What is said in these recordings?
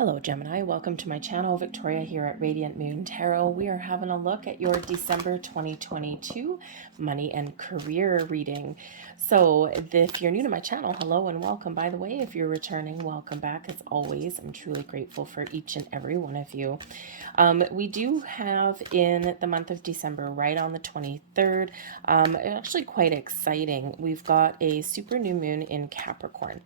Hello Gemini, welcome to my channel. Victoria here at Radiant Moon Tarot. We are having a look at your December 2022 money and career reading. So if you're new to my channel, hello and welcome. By the way, if you're returning, welcome back. As always, I'm truly grateful for each and every one of you. We do have in the month of December, right on the 23rd, actually quite exciting. We've got a super new moon in Capricorn.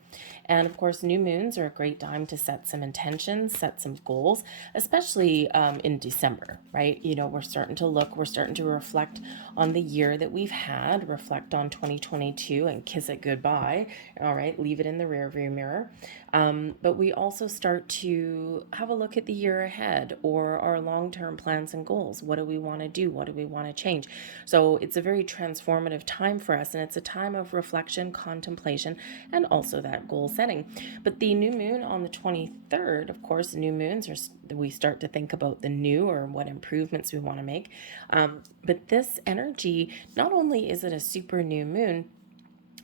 And of course, new moons are a great time to set some intentions, set some goals, especially in December, right? You know, we're starting to reflect on the year that we've had, reflect on 2022 and kiss it goodbye. All right, leave it in the rearview mirror. But we also start to have a look at the year ahead or our long-term plans and goals. What do we want to do? What do we want to change? So it's a very transformative time for us, and it's a time of reflection, contemplation, and also that goal setting. But the new moon on the 23rd, of course, new moons are, we start to think about the new or what improvements we want to make. But this energy, not only is it a super new moon,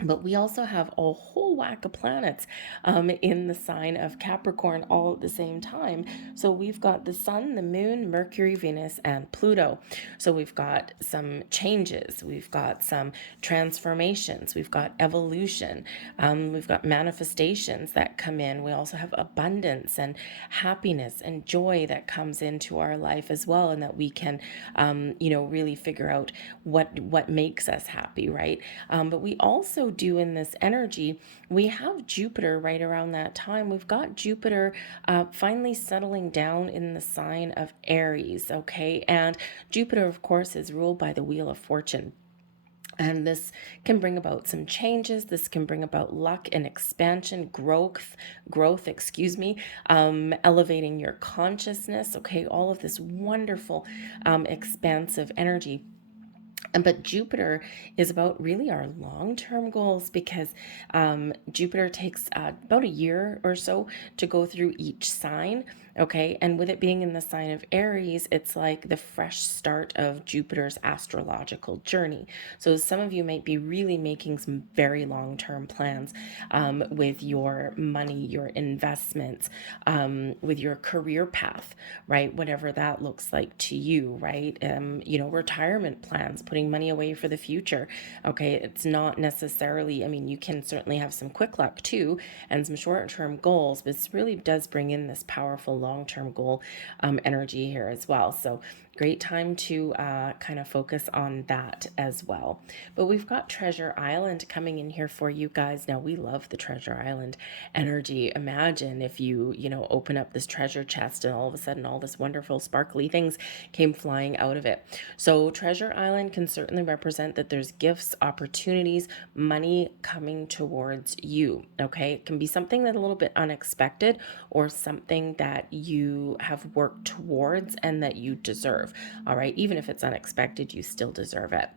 but we also have a whole whack of planets in the sign of Capricorn all at the same time. So we've got the Sun, the Moon, Mercury, Venus, and Pluto. So we've got some changes. We've got some transformations. We've got evolution. We've got manifestations that come in. We also have abundance and happiness and joy that comes into our life as well, and that we can, really figure out what makes us happy, right? But we also do in this energy, we have Jupiter right around that time. We've got Jupiter finally settling down in the sign of Aries, okay? And Jupiter, of course, is ruled by the Wheel of Fortune. And this can bring about some changes. This can bring about luck and expansion, growth, elevating your consciousness, okay? All of this wonderful, expansive energy. But Jupiter is about really our long-term goals, because Jupiter takes about a year or so to go through each sign, okay? And with it being in the sign of Aries, it's like the fresh start of Jupiter's astrological journey. So some of you might be really making some very long-term plans with your money, your investments, with your career path, right? Whatever that looks like to you, right? Retirement plans, putting money away for the future. Okay, it's not necessarily, I mean, you can certainly have some quick luck too and some short-term goals, but this really does bring in this powerful long-term goal energy here as well. So great time to kind of focus on that as well. But we've got Treasure Island coming in here for you guys. Now, we love the Treasure Island energy. Imagine if you open up this treasure chest and all of a sudden all this wonderful sparkly things came flying out of it. So Treasure Island can certainly represent that there's gifts, opportunities, money coming towards you, okay? It can be something that's a little bit unexpected or something that you have worked towards and that you deserve, all right? Even if it's unexpected, you still deserve it.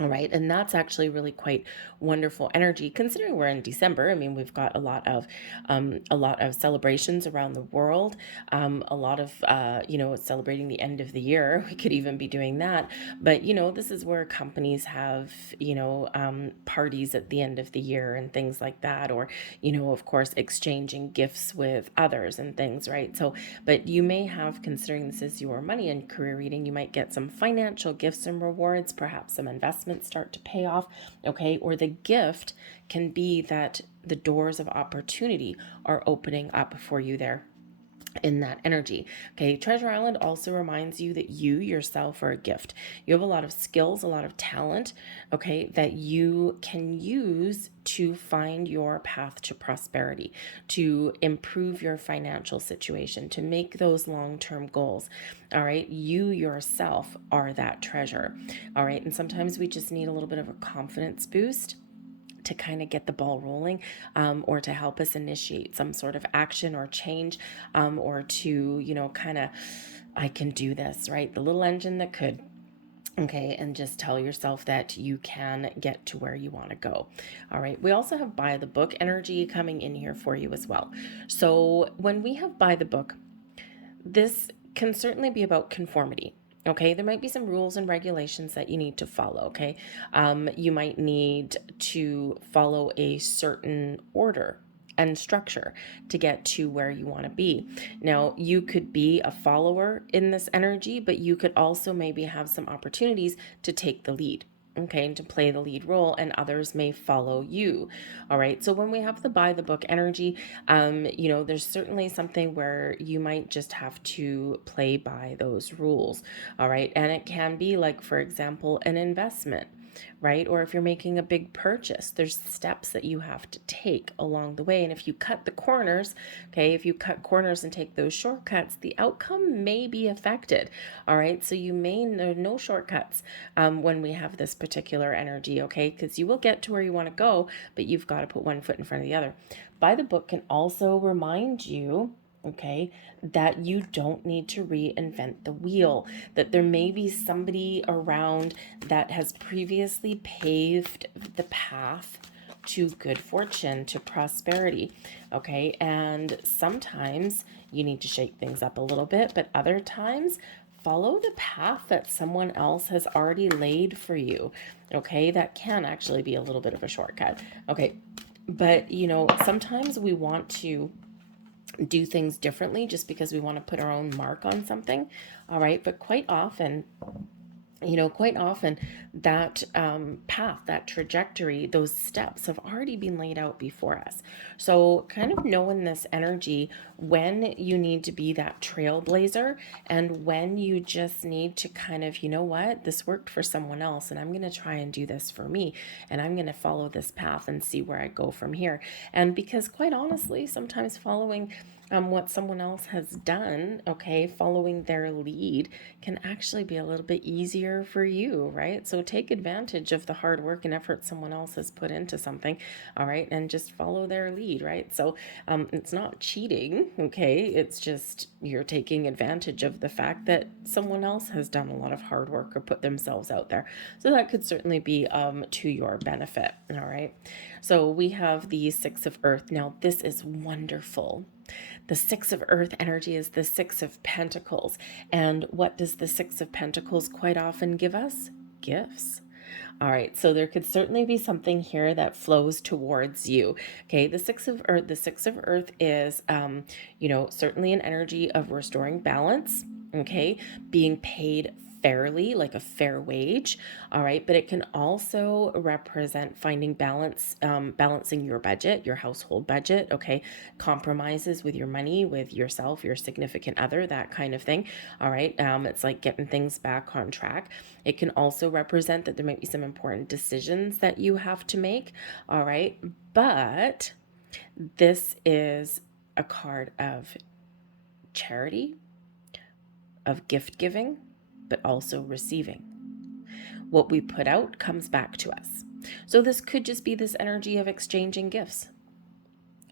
All right, and that's actually really quite wonderful energy, considering we're in December. I mean, we've got a lot of celebrations around the world, a lot of celebrating the end of the year. We could even be doing that, but this is where companies have parties at the end of the year and things like that, or of course, exchanging gifts with others and things, right? So, but you may have, considering this is your money and career reading, you might get some financial gifts and rewards, perhaps some investments start to pay off, okay? Or the gift can be that the doors of opportunity are opening up for you there in that energy. Okay, Treasure Island also reminds you that you yourself are a gift. You have a lot of skills, a lot of talent, okay, that you can use to find your path to prosperity, to improve your financial situation, to make those long-term goals. All right, you yourself are that treasure. All right, and sometimes we just need a little bit of a confidence boost to kind of get the ball rolling, or to help us initiate some sort of action or change, or to, I can do this, right? The little engine that could. Okay, and just tell yourself that you can get to where you want to go. All right, we also have buy the book energy coming in here for you as well. So when we have buy the book, this can certainly be about conformity. Okay, there might be some rules and regulations that you need to follow, okay? You might need to follow a certain order and structure to get to where you want to be. Now, you could be a follower in this energy, but you could also maybe have some opportunities to take the lead. Okay, and to play the lead role, and others may follow you. All right. So when we have the by the book energy, there's certainly something where you might just have to play by those rules. All right. And it can be like, for example, an investment, right? Or if you're making a big purchase, there's steps that you have to take along the way. And if you cut the corners, okay, if you cut corners and take those shortcuts, the outcome may be affected. All right. So you may know no shortcuts when we have this particular energy, okay? Because you will get to where you want to go, but you've got to put one foot in front of the other. By the book can also remind you, okay, that you don't need to reinvent the wheel, that there may be somebody around that has previously paved the path to good fortune, to prosperity, okay? And sometimes you need to shake things up a little bit, but other times follow the path that someone else has already laid for you, okay? That can actually be a little bit of a shortcut, okay? But, sometimes we want to do things differently just because we want to put our own mark on something, all right? But quite often that path, that trajectory, those steps have already been laid out before us. So kind of knowing this energy, when you need to be that trailblazer and when you just need to kind of, this worked for someone else and I'm going to try and do this for me, and I'm going to follow this path and see where I go from here. And because quite honestly, sometimes following what someone else has done, okay, following their lead can actually be a little bit easier for you, right? So take advantage of the hard work and effort someone else has put into something, all right, and just follow their lead, right? So it's not cheating, okay? It's just you're taking advantage of the fact that someone else has done a lot of hard work or put themselves out there. So that could certainly be to your benefit, all right? So we have the Six of Earth. Now, this is wonderful. The Six of Earth energy is the Six of Pentacles. And what does the Six of Pentacles quite often give us? Gifts. All right, so there could certainly be something here that flows towards you. Okay, the Six of Earth is, certainly an energy of restoring balance. Okay, being paid fairly, like a fair wage. All right, but it can also represent finding balance, balancing your budget, your household budget. Okay, compromises with your money, with yourself, your significant other, that kind of thing. All right, it's like getting things back on track. It can also represent that there might be some important decisions that you have to make. All right, but this is a card of charity, of gift giving, but also receiving. What we put out comes back to us. So this could just be this energy of exchanging gifts.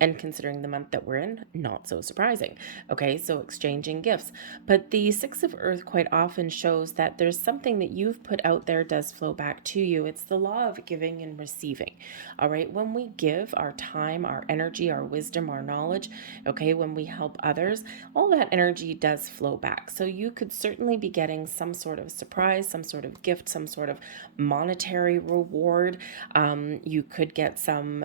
And considering the month that we're in, not so surprising. Okay, so exchanging gifts. But the Six of Earth quite often shows that there's something that you've put out there does flow back to you. It's the law of giving and receiving. All right, when we give our time, our energy, our wisdom, our knowledge, okay, when we help others, all that energy does flow back. So you could certainly be getting some sort of surprise, some sort of gift, some sort of monetary reward. You could get some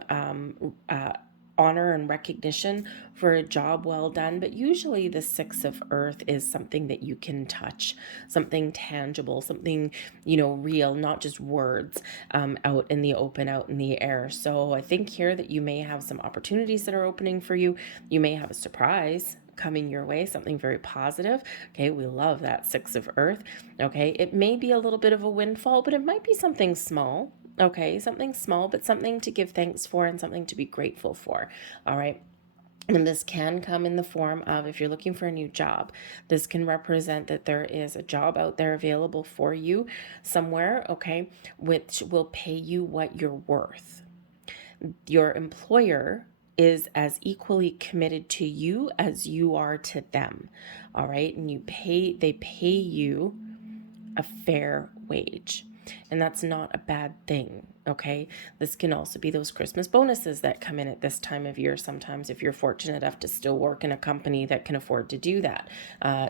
honor and recognition for a job well done. But usually the Six of Earth is something that you can touch, something tangible, something, real, not just words out in the open, out in the air. So I think here that you may have some opportunities that are opening for you. You may have a surprise coming your way, something very positive. Okay, we love that Six of Earth. Okay, it may be a little bit of a windfall, but it might be something small. Okay, something small, but something to give thanks for and something to be grateful for. All right. And this can come in the form of, if you're looking for a new job, this can represent that there is a job out there available for you somewhere, okay, which will pay you what you're worth. Your employer is as equally committed to you as you are to them. All right. And they pay you a fair wage. and that's not a bad thing. Okay, this can also be those Christmas bonuses that come in at this time of year. Sometimes, if you're fortunate enough to still work in a company that can afford to do that,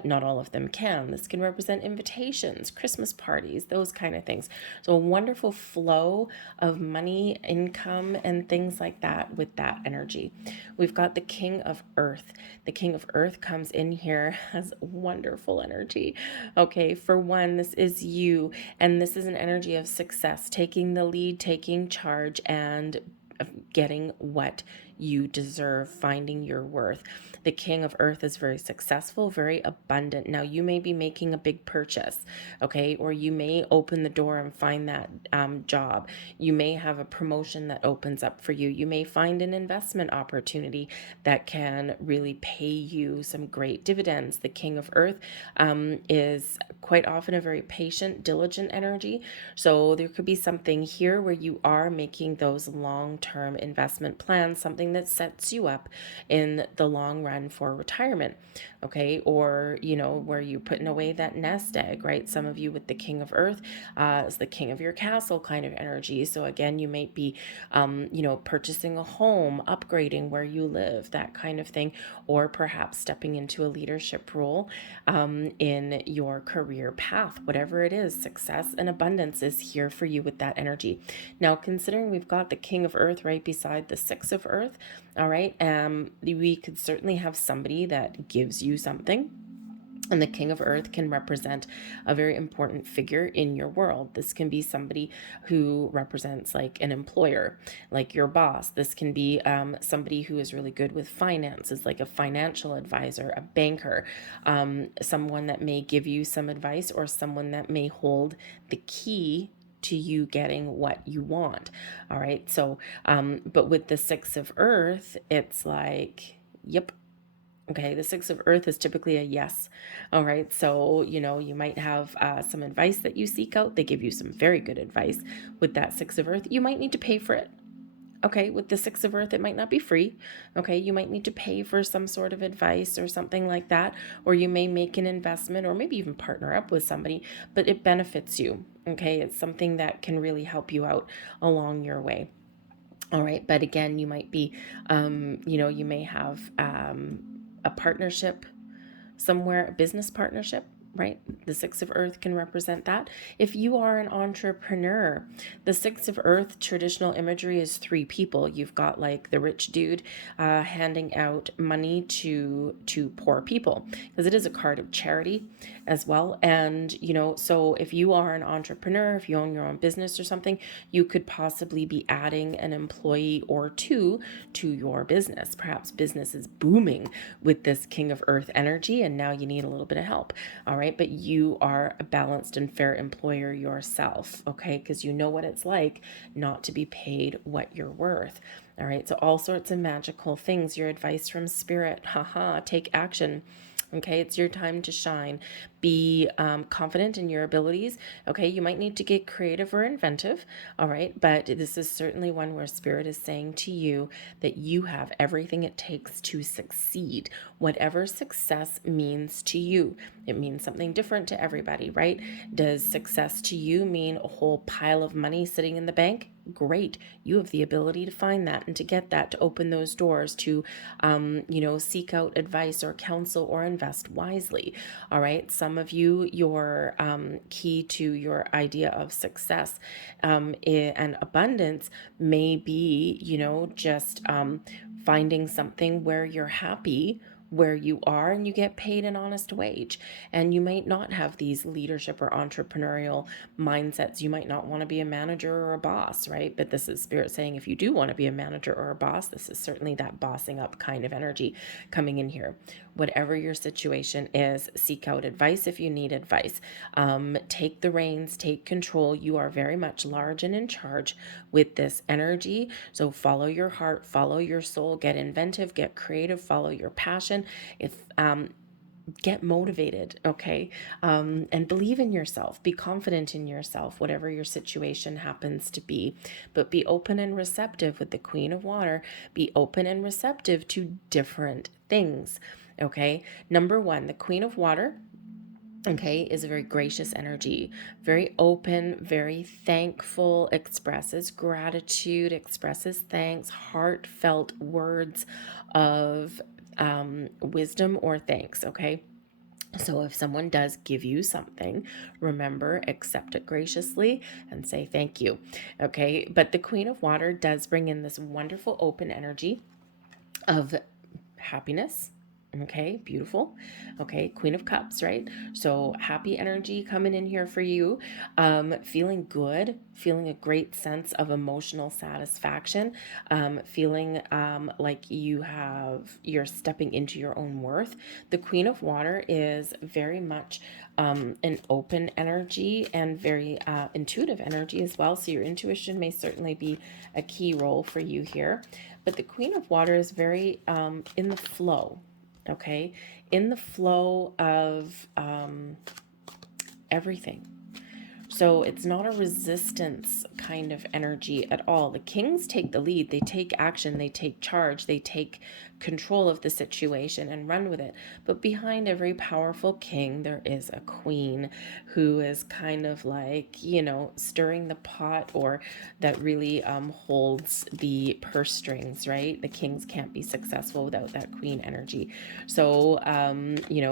not all of them can. This can represent invitations, Christmas parties, those kind of things. So, a wonderful flow of money, income, and things like that with that energy. We've got the King of Earth. The King of Earth comes in here, has wonderful energy. Okay, for one, this is you, and this is an energy of success, taking the lead, taking charge, and getting what you deserve, finding your worth. The King of Earth is very successful, very abundant. Now, you may be making a big purchase, okay, or you may open the door and find that job. You may have a promotion that opens up for you. You may find an investment opportunity that can really pay you some great dividends. The King of Earth is quite often a very patient, diligent energy. So there could be something here where you are making those long-term investment plans, something that sets you up in the long run for retirement, okay? Or, where you're putting away that nest egg, right? Some of you with the King of Earth is the king of your castle kind of energy. So again, you might be, purchasing a home, upgrading where you live, that kind of thing, or perhaps stepping into a leadership role in your career path. Whatever it is, success and abundance is here for you with that energy. Now, considering we've got the King of Earth right beside the Six of Earth, all right, we could certainly have somebody that gives you something. And the King of Earth can represent a very important figure in your world. This can be somebody who represents like an employer, like your boss. This can be somebody who is really good with finances, like a financial advisor, a banker, someone that may give you some advice, or someone that may hold the key to you getting what you want. All right. So, but with the Six of Earth, it's like, yep. Okay, the Six of Earth is typically a yes. All right, so you might have some advice that you seek out. They give you some very good advice with that Six of Earth. You might need to pay for it. Okay, with the Six of Earth, it might not be free. Okay, you might need to pay for some sort of advice or something like that, or you may make an investment, or maybe even partner up with somebody, but it benefits you. Okay, it's something that can really help you out along your way. All right, but again, you might be, you may have a partnership somewhere, a business partnership, right? The Six of Earth can represent that. If you are an entrepreneur, the Six of Earth traditional imagery is three people. You've got like the rich dude handing out money to poor people, because it is a card of charity as well. And so if you are an entrepreneur, if you own your own business or something, you could possibly be adding an employee or two to your business. Perhaps business is booming with this King of Earth energy, and now you need a little bit of help. All right, but you are a balanced and fair employer yourself, okay? Because you know what it's like not to be paid what you're worth. All right, so all sorts of magical things. Your advice from spirit, haha, take action. Okay, it's your time to shine. Be confident in your abilities. Okay, you might need to get creative or inventive. All right, but this is certainly one where Spirit is saying to you that you have everything it takes to succeed. Whatever success means to you, it means something different to everybody, right? Does success to you mean a whole pile of money sitting in the bank? Great. You have the ability to find that and to get that, to open those doors, to, seek out advice or counsel or invest wisely. All right. Some of you, your key to your idea of success and abundance may be, just finding something where you're happy where you are and you get paid an honest wage. And you might not have these leadership or entrepreneurial mindsets. You might not want to be a manager or a boss, right? But this is Spirit saying if you do want to be a manager or a boss, this is certainly that bossing up kind of energy coming in here. Whatever your situation is, seek out advice if you need advice. Take the reins, take control. You are very much large and in charge with this energy. So follow your heart, follow your soul, get inventive, get creative, follow your passion. If get motivated, okay? And believe in yourself, be confident in yourself, whatever your situation happens to be. But be open and receptive with the Queen of Water. Be open and receptive to different things, okay? Number one, the Queen of Water okay, is a very gracious energy, very open, very thankful, expresses gratitude, expresses thanks, heartfelt words of wisdom or thanks, okay? So if someone does give you something, remember, accept it graciously and say thank you, okay? But the Queen of Water does bring in this wonderful open energy of happiness. Okay, beautiful. Okay, Queen of Cups, right? So happy energy coming in here for you. Feeling good, feeling a great sense of emotional satisfaction, feeling like you're stepping into your own worth. The Queen of Water is very much an open energy and very intuitive energy as well. So your intuition may certainly be a key role for you here. But the Queen of Water is very in the flow, okay? In the flow of everything. So it's not a resistance kind of energy at all. The kings take the lead, they take action, they take charge, they take control of the situation and run with it. But behind every powerful king, there is a queen who is kind of like, stirring the pot, or that really holds the purse strings, right? The kings can't be successful without that queen energy. So,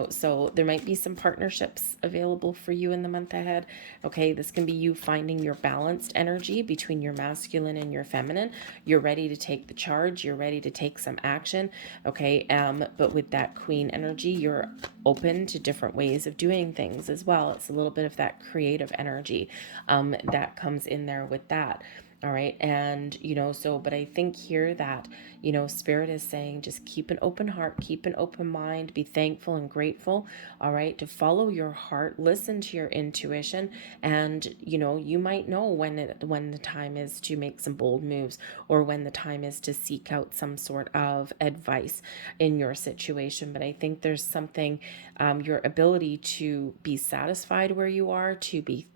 so there might be some partnerships available for you in the month ahead. Okay, this can be you finding your balanced energy between your masculine and your feminine. You're ready to take the charge. You're ready to take some action. Okay, but with that queen energy, you're open to different ways of doing things as well. It's a little bit of that creative energy that comes in there with that. All right. And, but I think here that, Spirit is saying just keep an open heart, keep an open mind, be thankful and grateful. All right. To follow your heart, listen to your intuition. And, you might know when the time is to make some bold moves, or when the time is to seek out some sort of advice in your situation. But I think there's something, your ability to be satisfied where you are, to be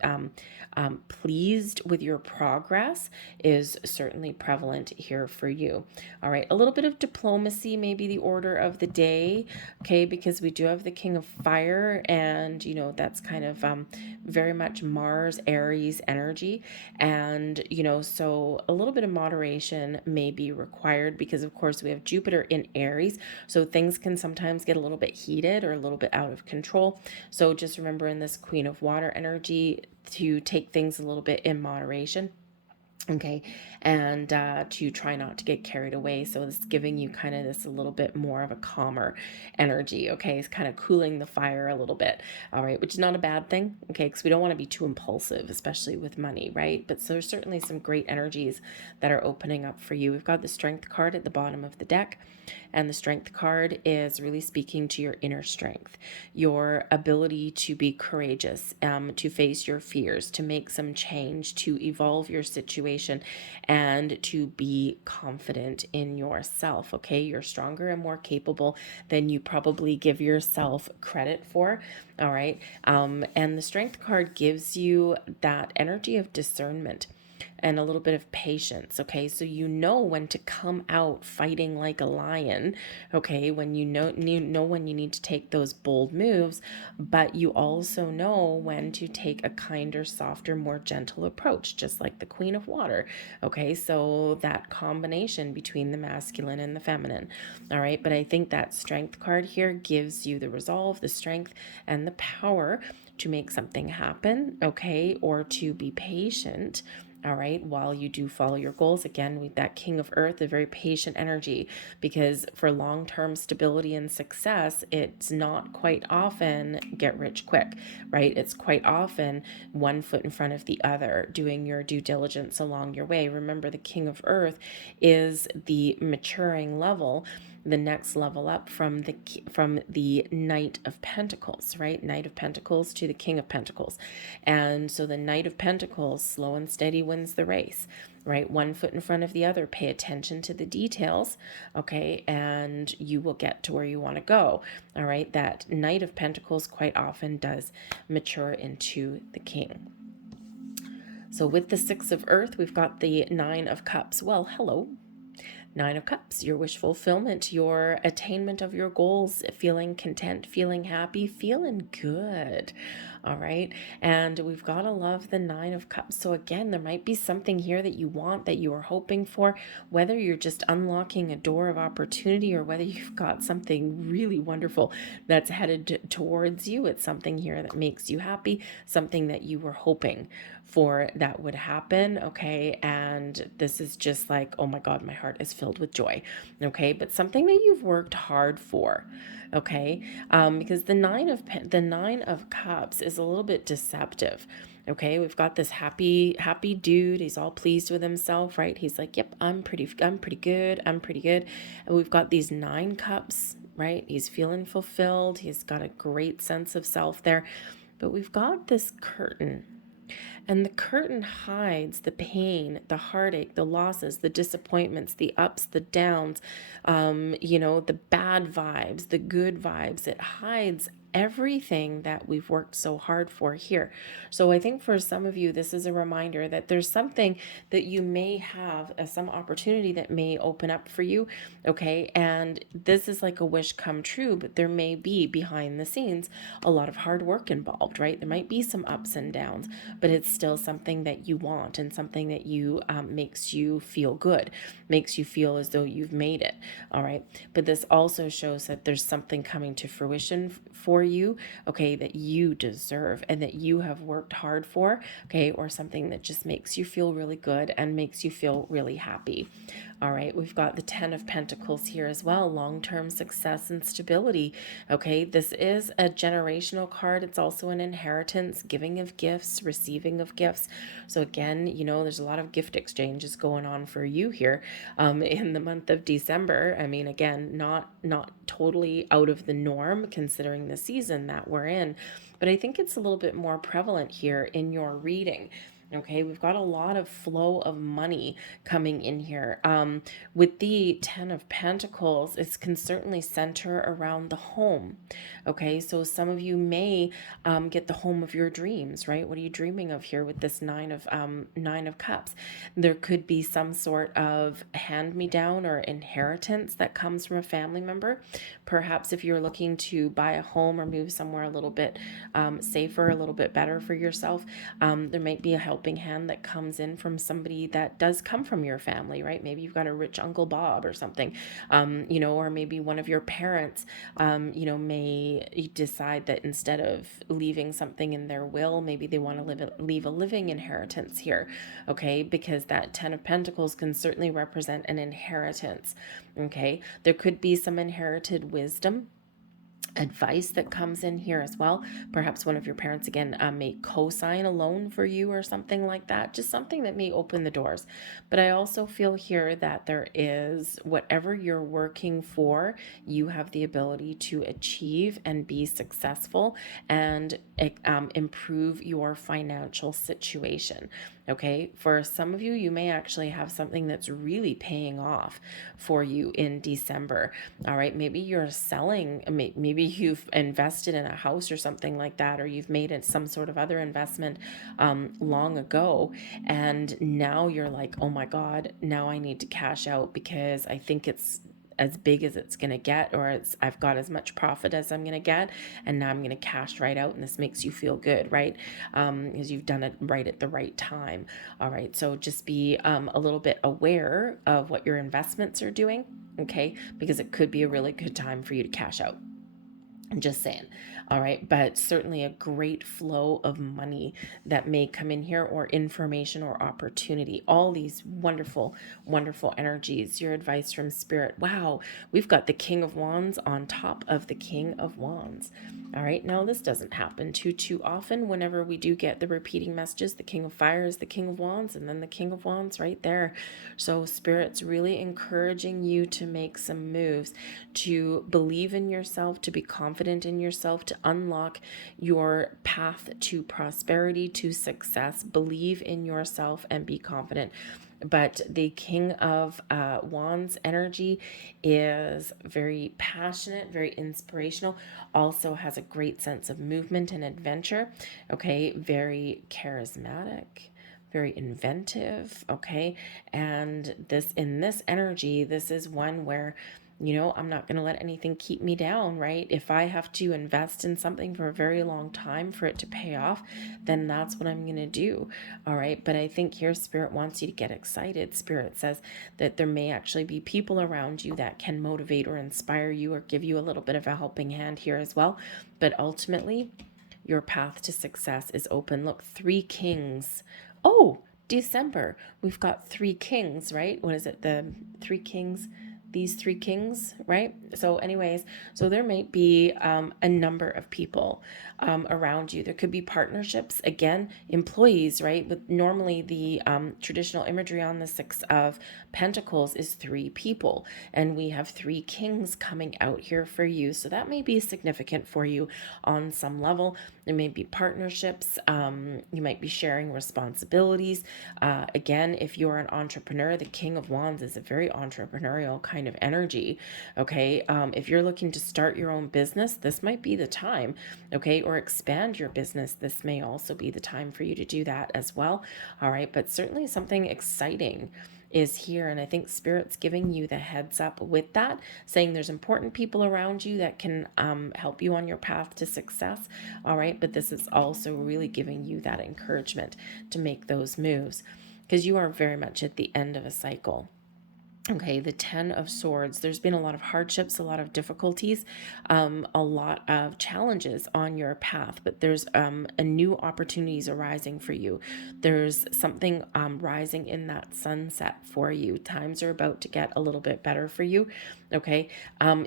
pleased with your progress is certainly prevalent here for you. All right, a little bit of diplomacy, maybe the order of the day, okay, because we do have the King of Fire, and that's kind of very much Mars, Aries energy, and so a little bit of moderation may be required, because of course we have Jupiter in Aries, so things can sometimes get a little bit heated or a little bit out of control. So just remember, in this Queen of Water energy, to take things a little bit in moderation. Okay, and to try not to get carried away. So it's giving you kind of this a little bit more of a calmer energy. Okay, it's kind of cooling the fire a little bit. All right, which is not a bad thing. Okay, because we don't want to be too impulsive, especially with money, right? But so there's certainly some great energies that are opening up for you. We've got the Strength card at the bottom of the deck, and the Strength card is really speaking to your inner strength, your ability to be courageous, to face your fears, to make some change, to evolve your situation, and to be confident in yourself. Okay, you're stronger and more capable than you probably give yourself credit for. All right, and the Strength card gives you that energy of discernment and a little bit of patience. Okay, so when to come out fighting like a lion. Okay, when you know when you need to take those bold moves, but you also know when to take a kinder, softer, more gentle approach, just like the Queen of Water. Okay, so that combination between the masculine and the feminine. All right, but I think that Strength card here gives you the resolve, the strength, and the power to make something happen. Okay, or to be patient. All right, while you do follow your goals. Again, with that King of Earth, a very patient energy, because for long-term stability and success, it's not quite often get rich quick, right? It's quite often one foot in front of the other, doing your due diligence along your way. Remember, the King of Earth is the maturing level, the next level up from the Knight of Pentacles, right? Knight of Pentacles to the King of Pentacles. And so the Knight of Pentacles, slow and steady wins the race, right? One foot in front of the other. Pay attention to the details, okay? And you will get to where you want to go, all right? That Knight of Pentacles quite often does mature into the King. So with the Six of Earth, we've got the Nine of Cups. Well, hello. Nine of Cups, your wish fulfillment, your attainment of your goals, feeling content, feeling happy, feeling good. All right. And we've got to love the Nine of Cups. So again, there might be something here that you want, that you are hoping for, whether you're just unlocking a door of opportunity or whether you've got something really wonderful that's headed towards you. It's something here that makes you happy, something that you were hoping for that would happen. Okay. And this is just like, oh my God, my heart is filled with joy. Okay. But something that you've worked hard for. Okay. Because the nine of cups is a little bit deceptive. Okay, we've got this happy dude. He's all pleased with himself, right? He's like, "Yep, I'm pretty good. I'm pretty good." And we've got these 9 cups, right? He's feeling fulfilled. He's got a great sense of self there. But we've got this curtain, and the curtain hides the pain, the heartache, the losses, the disappointments, the ups, the downs, the bad vibes, the good vibes. It hides everything that we've worked so hard for here. So I think for some of you, this is a reminder that there's something that you may have, some opportunity that may open up for you. Okay. And this is like a wish come true, but there may be behind the scenes a lot of hard work involved, right? There might be some ups and downs, but it's still something that you want and something that you makes you feel good, makes you feel as though you've made it. All right. But this also shows that there's something coming to fruition for you, okay, that you deserve and that you have worked hard for, okay, or something that just makes you feel really good and makes you feel really happy. All right, we've got the 10 of Pentacles here as well, long-term success and stability. Okay, this is a generational card. It's also an inheritance, giving of gifts, receiving of gifts. So again, there's a lot of gift exchanges going on for you here in the month of December. I mean, again, not totally out of the norm considering the season that we're in, but I think it's a little bit more prevalent here in your reading. Okay, we've got a lot of flow of money coming in here. With the 10 of Pentacles, it can certainly center around the home. Okay, so some of you may get the home of your dreams, right? What are you dreaming of here with this Nine of Cups? There could be some sort of hand-me-down or inheritance that comes from a family member. Perhaps if you're looking to buy a home or move somewhere a little bit safer, a little bit better for yourself, there might be a helping hand that comes in from somebody that does come from your family, right? Maybe you've got a rich Uncle Bob or something, or maybe one of your parents, may decide that instead of leaving something in their will, maybe they want to leave a living inheritance here, okay? Because that 10 of Pentacles can certainly represent an inheritance, okay? There could be some inherited wisdom, advice that comes in here as well. Perhaps one of your parents again may co-sign a loan for you or something like that, just something that may open the doors. But I also feel here that there is, whatever you're working for, you have the ability to achieve and be successful and improve your financial situation. Okay, for some of you, you may actually have something that's really paying off for you in December. All right, maybe you're selling, maybe you've invested in a house or something like that, or you've made it some sort of other investment long ago, and now you're like, oh my God, now I need to cash out because I think it's as big as it's going to get, or I've got as much profit as I'm going to get, and now I'm going to cash right out, and this makes you feel good, right? Because you've done it right at the right time. All right, so just be a little bit aware of what your investments are doing, okay? Because it could be a really good time for you to cash out. I'm just saying. All right. But certainly a great flow of money that may come in here, or information or opportunity. All these wonderful, wonderful energies. Your advice from Spirit. Wow. We've got the King of Wands on top of the King of Wands. All right. Now, this doesn't happen too often. Whenever we do get the repeating messages, the King of Fire is the King of Wands, and then the King of Wands right there. So Spirit's really encouraging you to make some moves, to believe in yourself, to be confident in yourself, to unlock your path to prosperity, to success. Believe in yourself and be confident. But the King of Wands energy is very passionate, very inspirational, also has a great sense of movement and adventure. Okay, very charismatic, very inventive, okay? And in this energy, this is one where, I'm not going to let anything keep me down, right? If I have to invest in something for a very long time for it to pay off, then that's what I'm going to do. All right. But I think here Spirit wants you to get excited. Spirit says that there may actually be people around you that can motivate or inspire you or give you a little bit of a helping hand here as well. But ultimately, your path to success is open. Look, 3 kings. Oh, December. We've got 3 kings, right? What is it? The 3 kings, these 3 kings, right? So anyways, so there might be a number of people around you. There could be partnerships, again, employees, right? But normally the traditional imagery on the 6 of Pentacles is 3 people, and we have 3 kings coming out here for you. So that may be significant for you on some level. There may be partnerships. You might be sharing responsibilities. Again, if you're an entrepreneur, the King of Wands is a very entrepreneurial kind of energy. Okay. If you're looking to start your own business, this might be the time. Okay. Or expand your business. This may also be the time for you to do that as well. All right. But certainly something exciting is here, and I think Spirit's giving you the heads up with that, saying there's important people around you that can help you on your path to success. All right, but this is also really giving you that encouragement to make those moves, because you are very much at the end of a cycle. Okay, the 10 of Swords. There's been a lot of hardships, a lot of difficulties, a lot of challenges on your path, but there's a new opportunities arising for you. There's something rising in that sunset for you. Times are about to get a little bit better for you. Okay,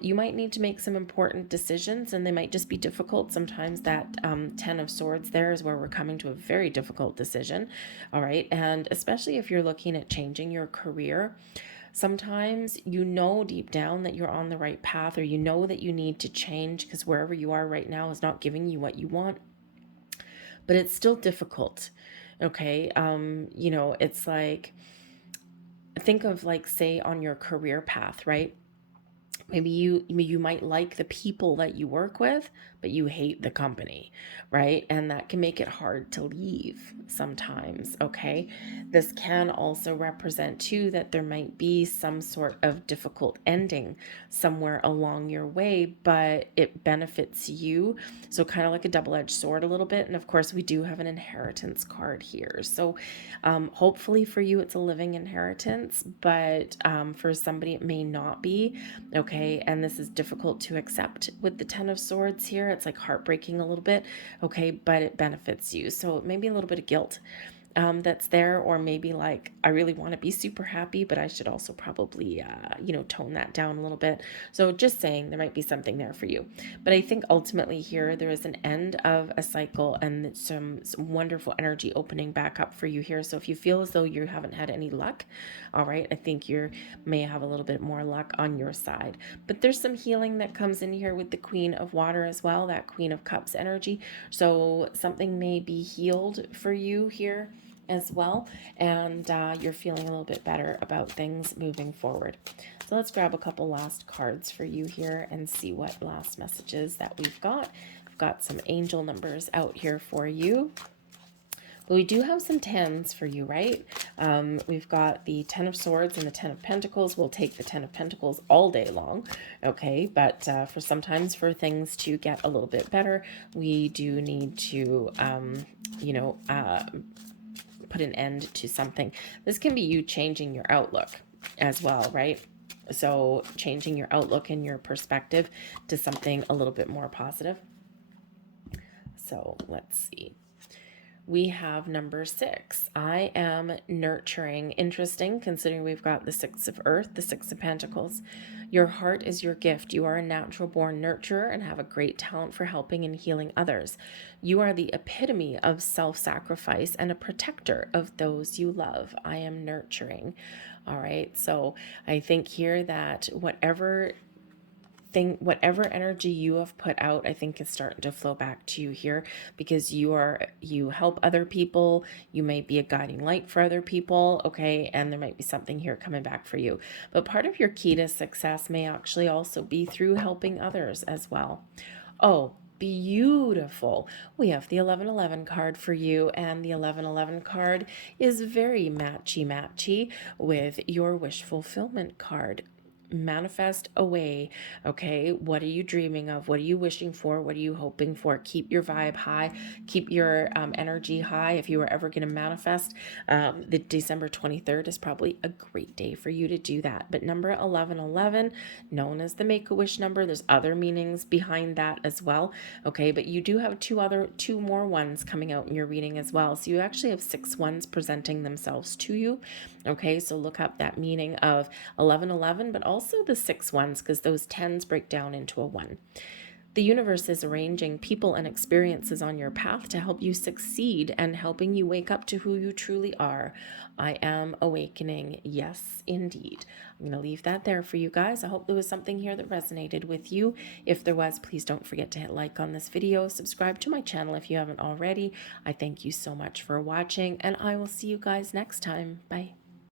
you might need to make some important decisions, and they might just be difficult. Sometimes that 10 of Swords there is where we're coming to a very difficult decision. All right, and especially if you're looking at changing your career. Sometimes deep down that you're on the right path, or that you need to change because wherever you are right now is not giving you what you want, but it's still difficult. Okay. It's like, think of, like, say on your career path, right? Maybe you might like the people that you work with, but you hate the company, right? And that can make it hard to leave sometimes. Okay, this can also represent too that there might be some sort of difficult ending somewhere along your way, but it benefits you. So kind of like a double-edged sword a little bit. And of course we do have an inheritance card here, so hopefully for you it's a living inheritance, but for somebody it may not be. Okay, and this is difficult to accept with the 10 of Swords here. It's like heartbreaking a little bit. Okay, but it benefits you, so maybe a little bit of guilt that's there, or maybe like, I really want to be super happy, but I should also probably tone that down a little bit. So just saying, there might be something there for you. But I think ultimately here there is an end of a cycle and some wonderful energy opening back up for you here. So if you feel as though you haven't had any luck, all right, I think you may have a little bit more luck on your side. But there's some healing that comes in here with the Queen of Water as well, that Queen of Cups energy. So something may be healed for you here as well, and you're feeling a little bit better about things moving forward. So let's grab a couple last cards for you here and see what last messages that we've got. I've got some angel numbers out here for you. But we do have some 10s for you, right? We've got the 10 of Swords and the 10 of Pentacles. We'll take the 10 of Pentacles all day long, okay? But for sometimes for things to get a little bit better, we do need to, put an end to something. This can be you changing your outlook as well, right? So changing your outlook and your perspective to something a little bit more positive. So let's see. We have number 6. I am nurturing. Interesting, considering we've got the 6 of Earth, the 6 of Pentacles. Your heart is your gift. You are a natural born nurturer and have a great talent for helping and healing others. You are the epitome of self-sacrifice and a protector of those you love. I am nurturing. All right. So I think here that whatever energy you have put out, I think is starting to flow back to you here, because you help other people. You may be a guiding light for other people. Okay. And there might be something here coming back for you, but part of your key to success may actually also be through helping others as well. Oh, beautiful. We have the 1111 card for you, and the 1111 card is very matchy with your wish fulfillment card. Manifest away. Okay, what are you dreaming of? What are you wishing for? What are you hoping for? Keep your vibe high, keep your energy high. If you were ever going to manifest, the December 23rd is probably a great day for you to do that. But number 1111, known as the Make-A-Wish number, there's other meanings behind that as well. Okay, but you do have two more ones coming out in your reading as well. So you actually have 6 ones presenting themselves to you. Okay, so look up that meaning of 1111, but also the 6 ones, because those 10s break down into a 1. The universe is arranging people and experiences on your path to help you succeed and helping you wake up to who you truly are. I am awakening. Yes, indeed. I'm going to leave that there for you guys. I hope there was something here that resonated with you. If there was, please don't forget to hit like on this video. Subscribe to my channel if you haven't already. I thank you so much for watching, and I will see you guys next time. Bye.